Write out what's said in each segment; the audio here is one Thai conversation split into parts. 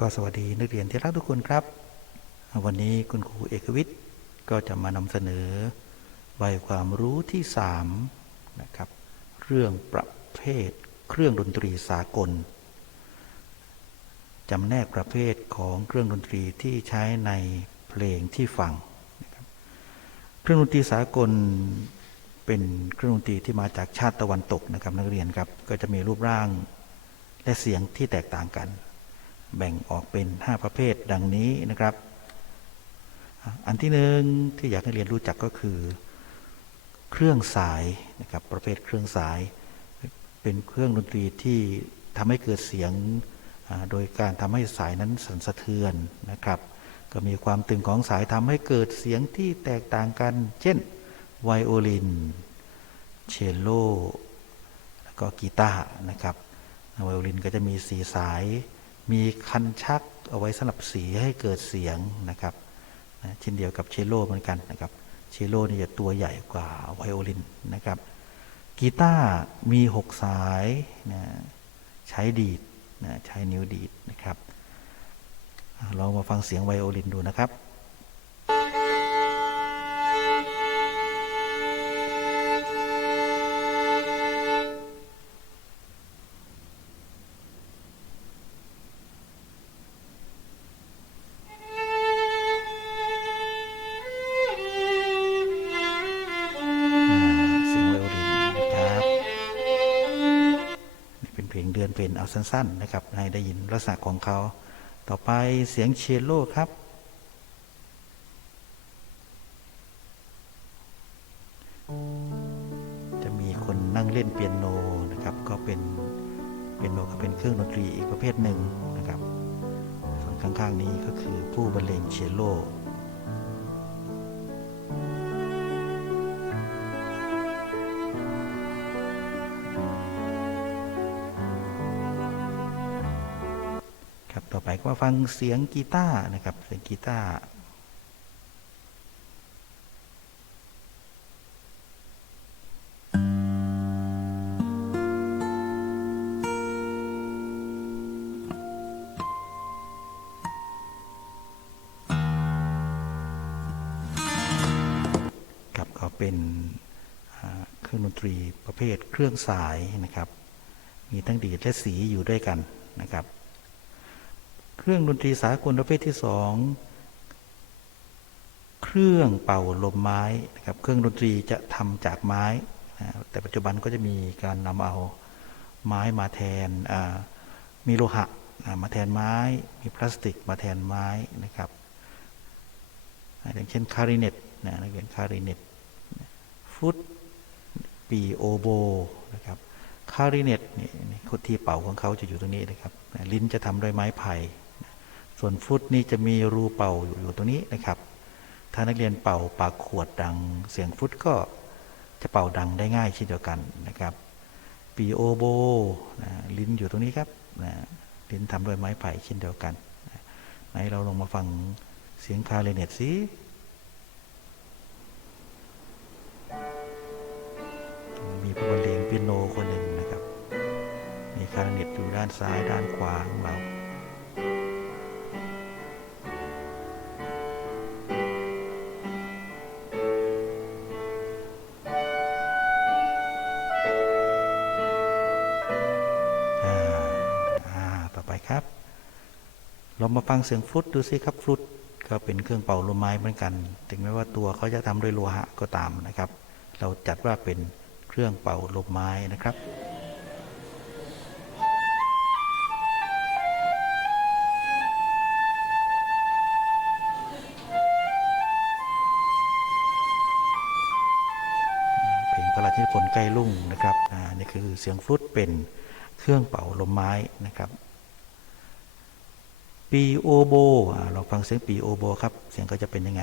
ก็สวัสดีนักเรียนที่รักทุกคนครับ วันนี้คุณครูเอกวิทย์ก็จะมานำเสนอใบความรู้ที่3นะครับเรื่องประเภทเครื่องดนตรีสากลจำแนกประเภทของเครื่องดนตรีที่ใช้ในเพลงที่ฟังนะครับเครื่องดนตรีสากลเป็นเครื่องดนตรีที่มาจากชาติตะวันตกนะครับนักเรียนครับก็จะมีรูปร่างและเสียงที่แตกต่างกัน แบ่งออกเป็น 5 ประเภทดังนี้นะครับ อันที่หนึ่งที่อยากให้เรียนรู้จักก็คือ เครื่องสายนะครับประเภทเครื่องสาย เป็นเครื่องดนตรีที่ทำให้เกิดเสียงโดยการทำให้สายนั้นสั่นสะเทือนนะครับ ก็มีความตึงของสายทำให้เกิดเสียงที่แตกต่างกัน เช่นไวโอลินเชลโลแล้วก็กีตาร์นะครับไวโอลินก็จะมีสีสาย มีคันชักเอาไว้สำหรับสีให้เกิดเสียงนะครับนะเช่นเดียวกับเชลโลเหมือนกันนะครับเชลโลนี่จะตัวใหญ่กว่าไวโอลินนะครับกีตาร์มีหกสายนะใช้ดีดนะใช้นิ้วดีดนะครับอ่าเรามาฟังเสียงไวโอลินดูนะครับ เป็นเพลงเดือนเอาสั้น ๆ นะครับ ให้ได้ยินลักษณะของเขา ต่อไปเสียงเชลโลครับ จะมีคนนั่งเล่นเปียโนนะครับ ก็เป็นเปียโนก็เป็นเครื่องดนตรีอีกประเภทหนึ่งนะครับส่วนข้างๆนี้ก็คือผู้บรรเลงเชลโล ครับ ต่อไปก็มาฟังเสียงกีตาร์นะครับ เสียงกีตาร์ครับก็เป็นเครื่องดนตรีประเภทเครื่องสายนะครับ มีทั้งดีดและสีอยู่ด้วยกันนะครับ เครื่องดนตรีสากลประเภทที่สองเครื่องเป่าลมไม้นะครับเครื่องดนตรีจะทำจากไม้นะแต่ปัจจุบันก็จะมีการนำเอาไม้มาแทนมีโลหะมาแทนไม้ มีพลาสติกมาแทนไม้นะครับอย่างเช่นคาริเนตนะนักเรียนคาริเนตฟุตปีโอโบนะครับคาริเนตนี่คนที่เป่าของเขาจะอยู่ตรงนี้นะครับ ลิ้นจะทำด้วยไม้ไผ่ ส่วนฟุตนี่จะมีรูเป่าอยู่อยู่ตรงนี้นะครับ ถ้านักเรียนเป่าปากขวดดังเสียงฟุตก็จะเป่าดังได้ง่ายเช่นเดียวกันนะครับปีโอโบนะลิ้นอยู่ตรงนี้ครับนะลิ้นทำด้วยไม้ไผ่เช่นเดียวกันนะไหนเราลงมาฟังเสียงคาริเนตสิมีผู้บรรเลงเปียโนคนหนึ่งนะครับ มีคาริเนตอยู่ด้านซ้ายด้านขวา เรามาฟังเสียงฟลุตดูสิครับฟลุตก็เป็นเครื่องเป่าลมไม้เหมือนกัน ถึงแม้ว่าตัวเขาจะทำด้วยโลหะก็ตามนะครับ เราจัดว่าเป็นเครื่องเป่าลมไม้นะครับเพลงพระราชนิพนธ์ใกล้รุ่งนะครับ อ่า นี่คือเสียงฟลุตเป็นเครื่องเป่าลมไม้นะครับ ปีโอโบเราฟังเสียงปีโอโบครับ เสียงก็จะเป็นยังไง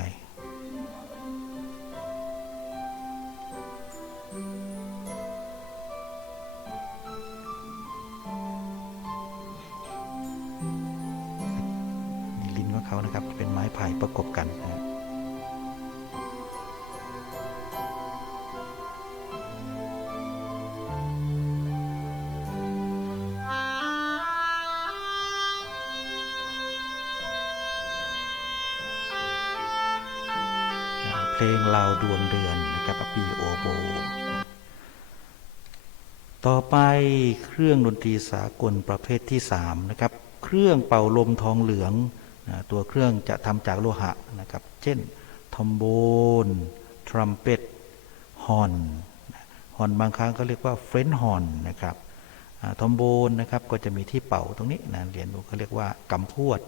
เพลงลาวดวงเดือนนะครับปีโอโบ ต่อไปเครื่องดนตรีสากลประเภทที่3นะครับ เครื่องเป่าลมทองเหลืองนะตัวเครื่องจะทำจากโลหะนะครับ เช่น ทอมโบน ทรัมเป็ต ฮอน ฮอนบางครั้งก็เรียกว่าเฟรนช์ฮอนนะครับทอมโบนนะครับก็จะมีที่เป่าตรงนี้นะเรียนดูเขาเรียกว่ากำพวด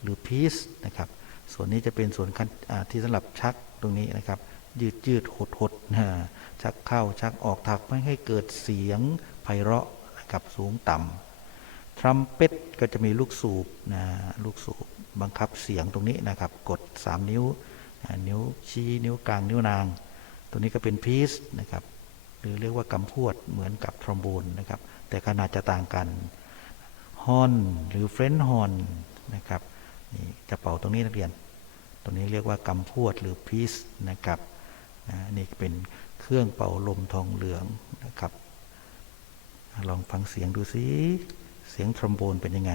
หรือพีซนะครับ ส่วนนี้จะเป็นส่วนที่สำหรับชัก ตรงนี้นะครับ ยืดยืดหดหดนะชักเข้าชักออกถักไม่ให้เกิดเสียงไพเราะนะครับสูงต่ำทรัมเป็ตก็จะมีลูกสูบนะลูกสูบบังคับเสียงตรงนี้นะครับ กด 3 นิ้ว นิ้วชี้ นิ้วกลาง นิ้วนาง ตัวนี้ก็เป็นพีซนะครับ หรือเรียกว่ากำพวดเหมือนกับทรอมโบนนะครับ แต่ขนาดจะต่างกัน ฮอน หรือเฟรนช์ฮอนนะครับ นี่จะเป่าตรงนี้นักเรียน ตรงนี้เรียกว่ากำพวดหรือพีซนะครับนะนี่เป็นเครื่องเป่าลมทองเหลืองนะครับ ลองฟังเสียงดูสิเสียงทรอมโบนเป็นยังไง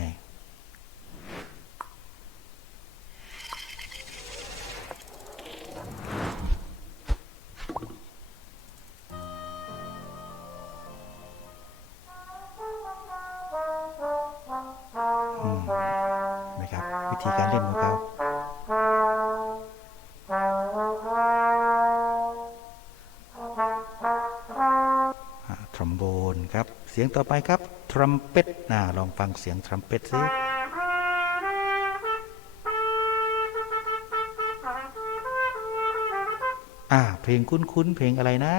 นะครับวิธีการเล่นของเขา เสียงต่อไปครับทรัมเป็ตนะลองฟังเสียงทรัมเป็ตสิอ่าเพลงคุ้นๆเพลงอะไรนะ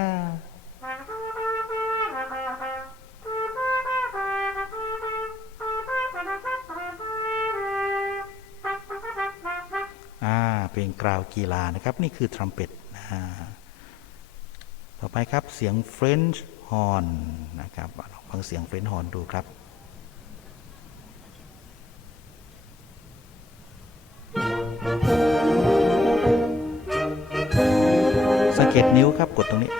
อ่าเพลงกราวกีฬานะครับ นี่คือทรัมเป็ตอ่า ต่อไปครับเสียงเฟรนช์ฮอนนะครับลองฟังเสียงเฟรนช์ฮอนดูครับสังเกตนิ้วครับกดตรงนี้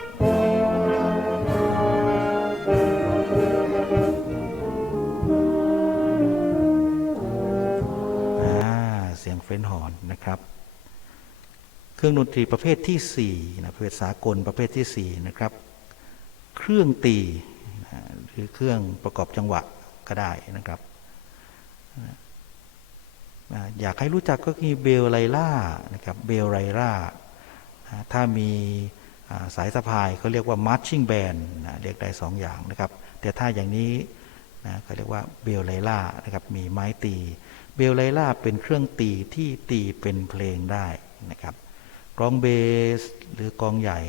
เสียงเฟรนช์ฮอนนะครับ เครื่องดนตรีประเภทที่4นะประเภทสากลประเภทที่4นะครับ เครื่องตีนะหรือเครื่องประกอบจังหวะก็ได้นะครับอ่าอยากให้รู้จักก็คือเบลไลล่านะครับเบลไลล่านะถ้ามีสายสะพายเขาเรียกว่า marching band นะเรียกได้สองอย่างนะครับ แต่ถ้าอย่างนี้นะเขาเรียกว่าเบลไลล่านะครับมีไม้ตี เบลไลล่าเป็นเครื่องตีที่ตีเป็นเพลงได้นะครับ กลองเบสหรือกลองใหญ่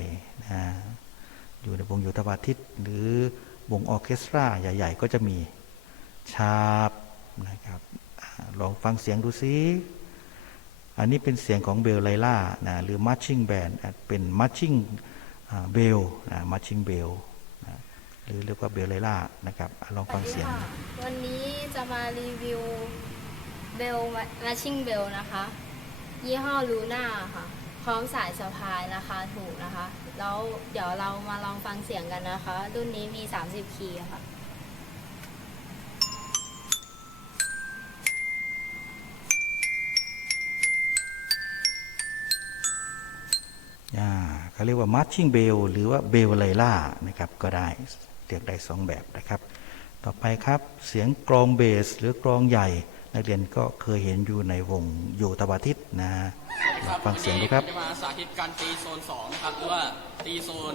นะอยู่ในวงโยธวาทิต หรือวงออเคสตราใหญ่ ๆ ก็จะมีชาบนะครับลองฟังเสียงดูซิอันนี้เป็นเสียงของเบลไลล่านะหรือ marching band อะเป็น marching เบลนะ marching bell นะหรือเรียกว่าเบลไลล่านะครับลองฟังเสียง วันนี้จะมารีวิวเบลมาชิ่งเบลนะคะ ยี่ห้อลูน่าค่ะ ร้อมสายสะพายราคาถูกนะคะ แล้วเดี๋ยวเรามาลองฟังเสียงกันนะคะ รุ่นนี้มี 30 คีย์ค่ะอ่าเขาเรียกว่า marching bell หรือว่า bell ไลล่านะครับ ก็ได้เรียกได้สองแบบนะครับ ต่อไปครับ เสียงกรองเบสหรือกรองใหญ่ นักเรียนก็เคยเห็นอยู่ในวงโยธวาทิตนะลองฟังเสียงดูครับจะมาสาธิตการตีโซน2นะครับหรือว่าตีโซน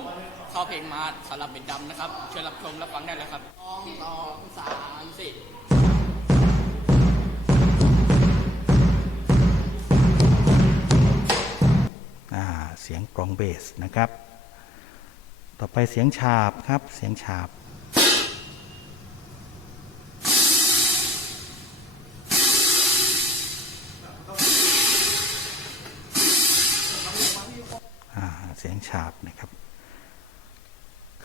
เข้าเพลงมาร์ชสำหรับเบ็ดดำนะครับเชิญรับชมรับฟังได้เลยครับสองสองสามสี่อ่าเสียงกรองเบสนะครับ ต่อไปเสียงฉาบครับ เสียงฉาบ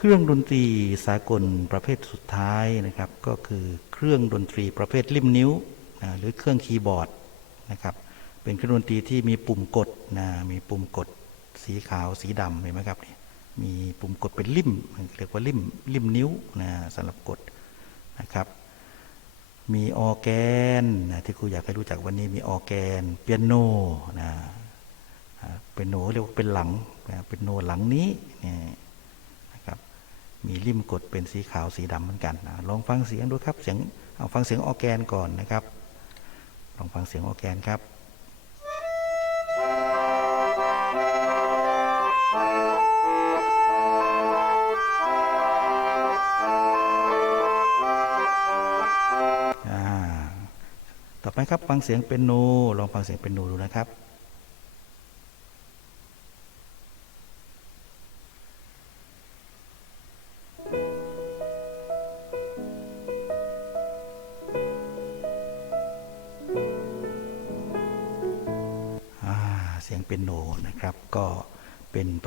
เครื่องดนตรีสากลประเภทสุดท้ายนะครับ ก็คือเครื่องดนตรีประเภทริมนิ้วนะหรือเครื่องคีย์บอร์ดนะครับ เป็นเครื่องดนตรีที่มีปุ่มกดนะมีปุ่มกดสีขาวสีดำเห็นไหมครับนี่มีปุ่มกดเป็นริมเรียกว่าริมริมนิ้วนะสำหรับกดนะครับ มีออแกนนะที่ครูอยากให้รู้จักวันนี้มีออแกนเปียโนนะเป็นโนเรียกว่าเป็นหลังนะเป็นโนหลังนี้เนี่ย มีริมกดเป็นสีขาวสีดำเหมือนกันนะลองฟังเสียงดูครับเสียงเอาฟังเสียงออแกนก่อนนะครับ ลองฟังเสียงออแกนครับอ่าต่อไปครับฟังเสียงเป็นโนลองฟังเสียงเป็นโนดูนะครับ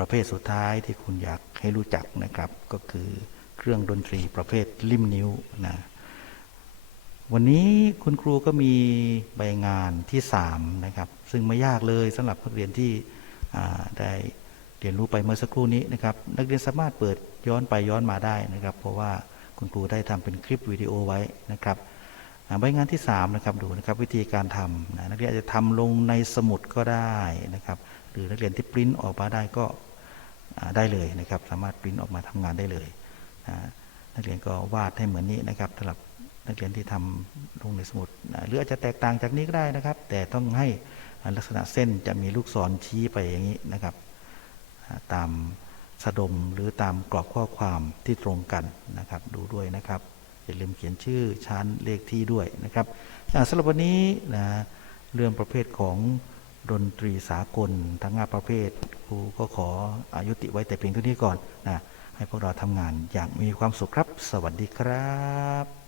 ประเภทสุดท้ายที่คุณอยากให้รู้จักนะครับ ก็คือเครื่องดนตรีประเภทริมนิ้วนะวันนี้คุณครูก็มีใบงานที่3นะครับ ซึ่งไม่ยากเลยสำหรับนักเรียนที่ได้เรียนรู้ไปเมื่อสักครู่นี้นะครับ นักเรียนสามารถเปิดย้อนไปย้อนมาได้นะครับ เพราะว่าคุณครูได้ทำเป็นคลิปวิดีโอไว้นะครับใบงานที่3นะครับดูนะครับวิธีการทำนะนักเรียนอาจจะทำลงในสมุดก็ได้นะครับ หรือนักเรียนที่ปริ้นออกมาได้ก็ ได้เลยนะครับ สามารถปริ้นออกมาทำงานได้เลยนักเรียนก็วาดให้เหมือนนี้นะครับสำหรับนักเรียนที่ทำลงในสมุดหรืออาจจะแตกต่างจากนี้ก็ได้นะครับ แต่ต้องให้ลักษณะเส้นจะมีลูกศรชี้ไปอย่างนี้นะครับ ตามสะดมหรือตามกรอบข้อความที่ตรงกันนะครับ ดูด้วยนะครับอย่าลืมเขียนชื่อชั้นเลขที่ด้วยนะครับสำหรับวันนี้นะเรื่องประเภทของดนตรีสากลทั้งห้าประเภท รูก็ขออายุติไว้แต่เพียงเท่านี้ก่อนนะให้พวกเราทำงานอย่างมีความสุขครับ สวัสดีครับ